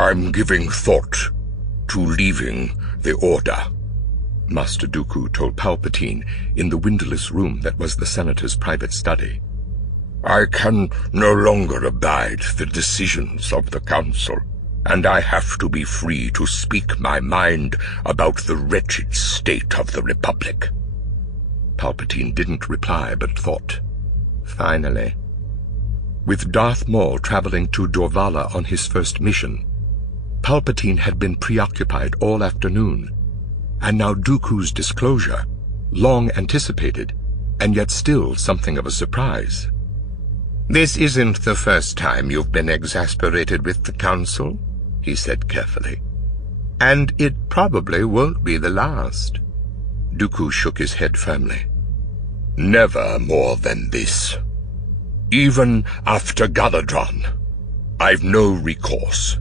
I'm giving thought to leaving the Order, Master Dooku told Palpatine in the windowless room that was the Senator's private study. I can no longer abide the decisions of the Council, and I have to be free to speak my mind about the wretched state of the Republic. Palpatine didn't reply, but thought. Finally. With Darth Maul traveling to Dorvala on his first mission, Palpatine had been preoccupied all afternoon, and now Dooku's disclosure, long anticipated, and yet still something of a surprise. This isn't the first time you've been exasperated with the Council, he said carefully. And it probably won't be the last. Dooku shook his head firmly. Never more than this. Even after Galadron, I've no recourse.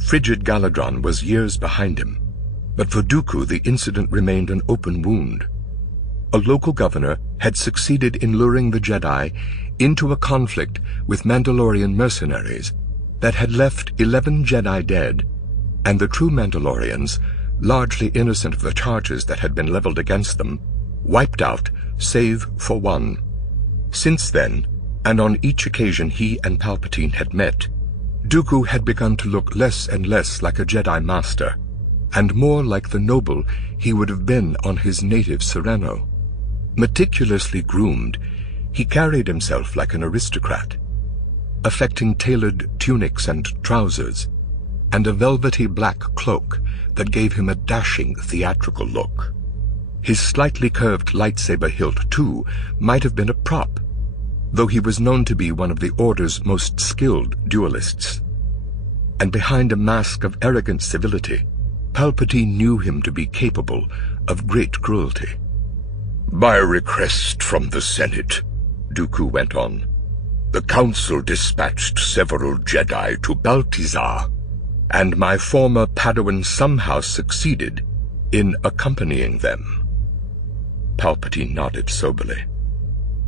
Frigid Galadron was years behind him, but for Dooku the incident remained an open wound. A local governor had succeeded in luring the Jedi into a conflict with Mandalorian mercenaries that had left 11 Jedi dead, and the true Mandalorians, largely innocent of the charges that had been leveled against them, wiped out save for one. Since then, and on each occasion he and Palpatine had met, Dooku had begun to look less and less like a Jedi Master, and more like the noble he would have been on his native Sereno. Meticulously groomed, he carried himself like an aristocrat, affecting tailored tunics and trousers, and a velvety black cloak that gave him a dashing theatrical look. His slightly curved lightsaber hilt, too, might have been a prop, though he was known to be one of the Order's most skilled duelists. And behind a mask of arrogant civility, Palpatine knew him to be capable of great cruelty. By request from the Senate, Dooku went on, the Council dispatched several Jedi to Baltizar, and my former Padawan somehow succeeded in accompanying them. Palpatine nodded soberly.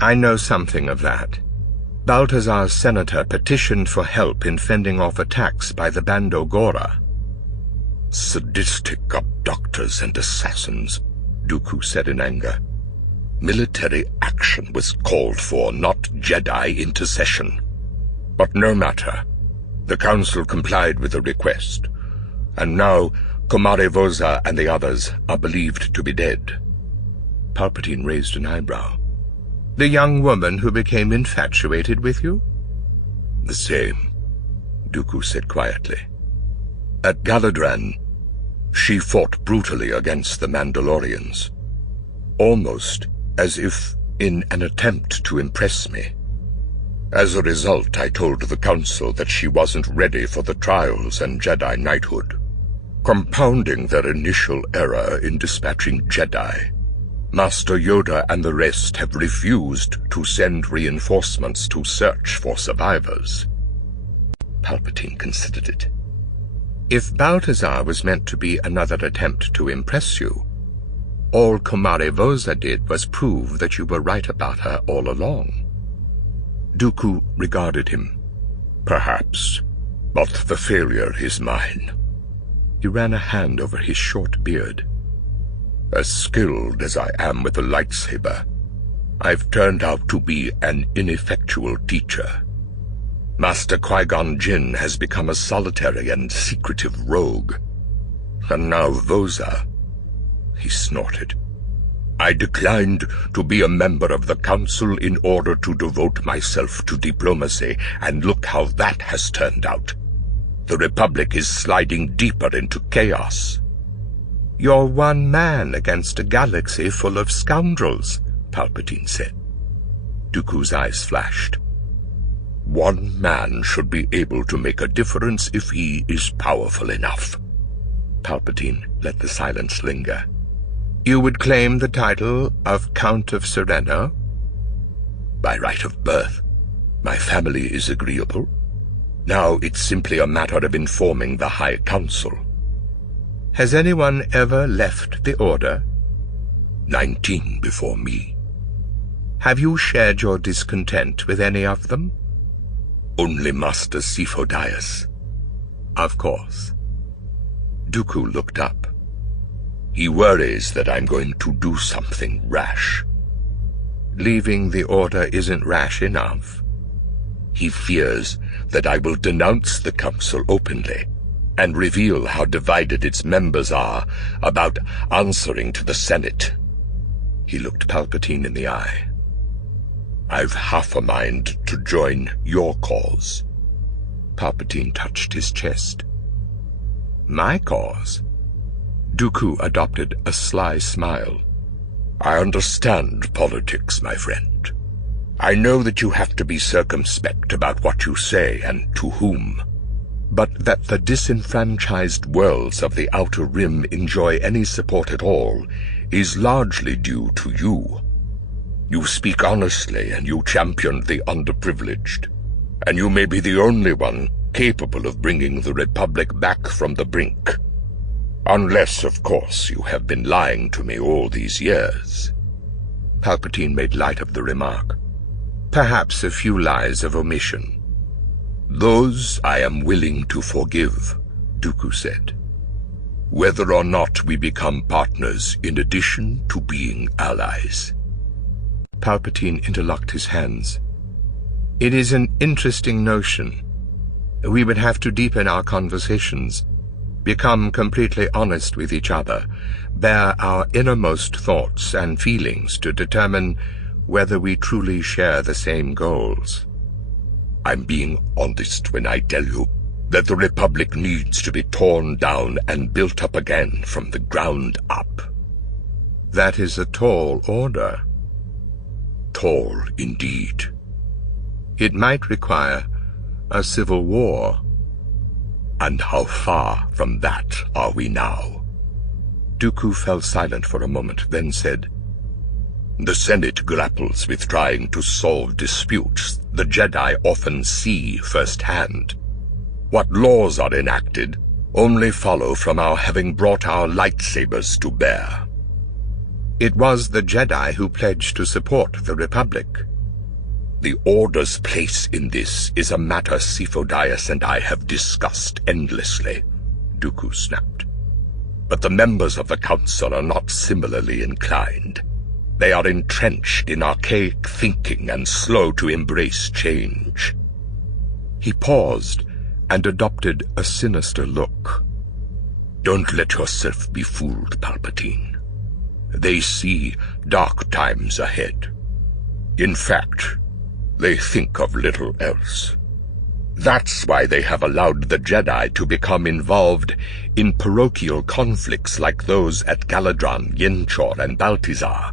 I know something of that. Baltazar's senator petitioned for help in fending off attacks by the Bando Gora. Sadistic abductors and assassins, Dooku said in anger. Military action was called for, not Jedi intercession. But no matter. The Council complied with the request, and now Comare Voza and the others are believed to be dead. Palpatine raised an eyebrow. The young woman who became infatuated with you? The same, Dooku said quietly. At Galadran, she fought brutally against the Mandalorians, almost as if in an attempt to impress me. As a result, I told the Council that she wasn't ready for the trials and Jedi knighthood, compounding their initial error in dispatching Jedi. Master Yoda and the rest have refused to send reinforcements to search for survivors. Palpatine considered it. If Baltazar was meant to be another attempt to impress you, all Comare Voza did was prove that you were right about her all along. Dooku regarded him. Perhaps, but the failure is mine. He ran a hand over his short beard. As skilled as I am with the lightsaber, I've turned out to be an ineffectual teacher. Master Qui-Gon Jinn has become a solitary and secretive rogue. And now Voza, he snorted. I declined to be a member of the Council in order to devote myself to diplomacy, and look how that has turned out. The Republic is sliding deeper into chaos. You're one man against a galaxy full of scoundrels, Palpatine said. Dooku's eyes flashed. One man should be able to make a difference if he is powerful enough. Palpatine let the silence linger. You would claim the title of Count of Sereno? By right of birth. My family is agreeable. Now it's simply a matter of informing the High Council. Has anyone ever left the Order? 19 before me. Have you shared your discontent with any of them? Only Master Sifo-Dyas. Of course. Dooku looked up. He worries that I'm going to do something rash. Leaving the Order isn't rash enough. He fears that I will denounce the Council openly and reveal how divided its members are about answering to the Senate. He looked Palpatine in the eye. I've half a mind to join your cause. Palpatine touched his chest. My cause? Dooku adopted a sly smile. I understand politics, my friend. I know that you have to be circumspect about what you say and to whom, but that the disenfranchised worlds of the Outer Rim enjoy any support at all is largely due to you. You speak honestly and you champion the underprivileged, and you may be the only one capable of bringing the Republic back from the brink. Unless, of course, you have been lying to me all these years. Palpatine made light of the remark. Perhaps a few lies of omission. Those I am willing to forgive, Dooku said. Whether or not we become partners in addition to being allies. Palpatine interlocked his hands. It is an interesting notion. We would have to deepen our conversations, become completely honest with each other, bear our innermost thoughts and feelings to determine whether we truly share the same goals. I'm being honest when I tell you that the Republic needs to be torn down and built up again from the ground up. That is a tall order. Tall indeed. It might require a civil war. And how far from that are we now? Dooku fell silent for a moment, then said, The Senate grapples with trying to solve disputes the Jedi often see firsthand. What laws are enacted only follow from our having brought our lightsabers to bear. It was the Jedi who pledged to support the Republic. The Order's place in this is a matter Sifo-Dyas and I have discussed endlessly, Dooku snapped. But the members of the Council are not similarly inclined. They are entrenched in archaic thinking and slow to embrace change. He paused and adopted a sinister look. Don't let yourself be fooled, Palpatine. They see dark times ahead. In fact, they think of little else. That's why they have allowed the Jedi to become involved in parochial conflicts like those at Galadron, Yenchor, and Baltizar,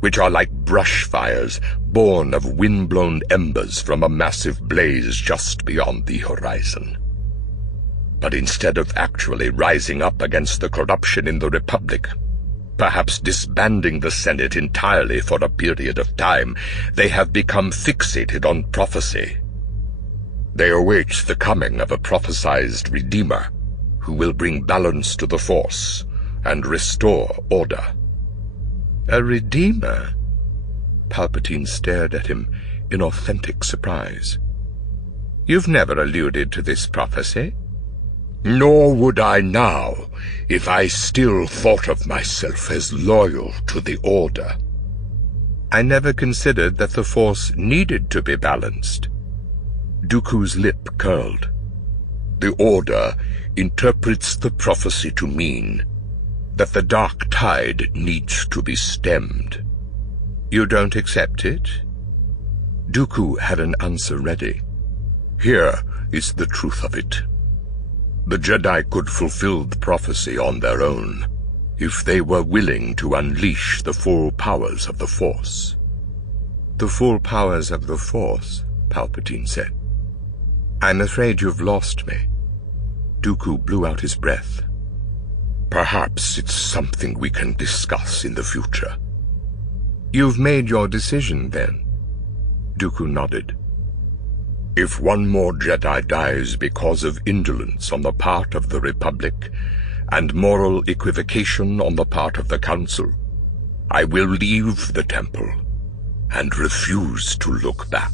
which are like brush fires born of wind-blown embers from a massive blaze just beyond the horizon. But instead of actually rising up against the corruption in the Republic, perhaps disbanding the Senate entirely for a period of time, they have become fixated on prophecy. They await the coming of a prophesized Redeemer who will bring balance to the Force and restore order. A Redeemer? Palpatine stared at him in authentic surprise. You've never alluded to this prophecy? Nor would I now, if I still thought of myself as loyal to the Order. I never considered that the Force needed to be balanced. Dooku's lip curled. The Order interprets the prophecy to mean that the dark tide needs to be stemmed. You don't accept it? Dooku had an answer ready. Here is the truth of it. The Jedi could fulfill the prophecy on their own, if they were willing to unleash the full powers of the Force. The full powers of the Force, Palpatine said. I'm afraid you've lost me. Dooku blew out his breath. Perhaps it's something we can discuss in the future. You've made your decision, then? Dooku nodded. If one more Jedi dies because of indolence on the part of the Republic and moral equivocation on the part of the Council, I will leave the temple and refuse to look back.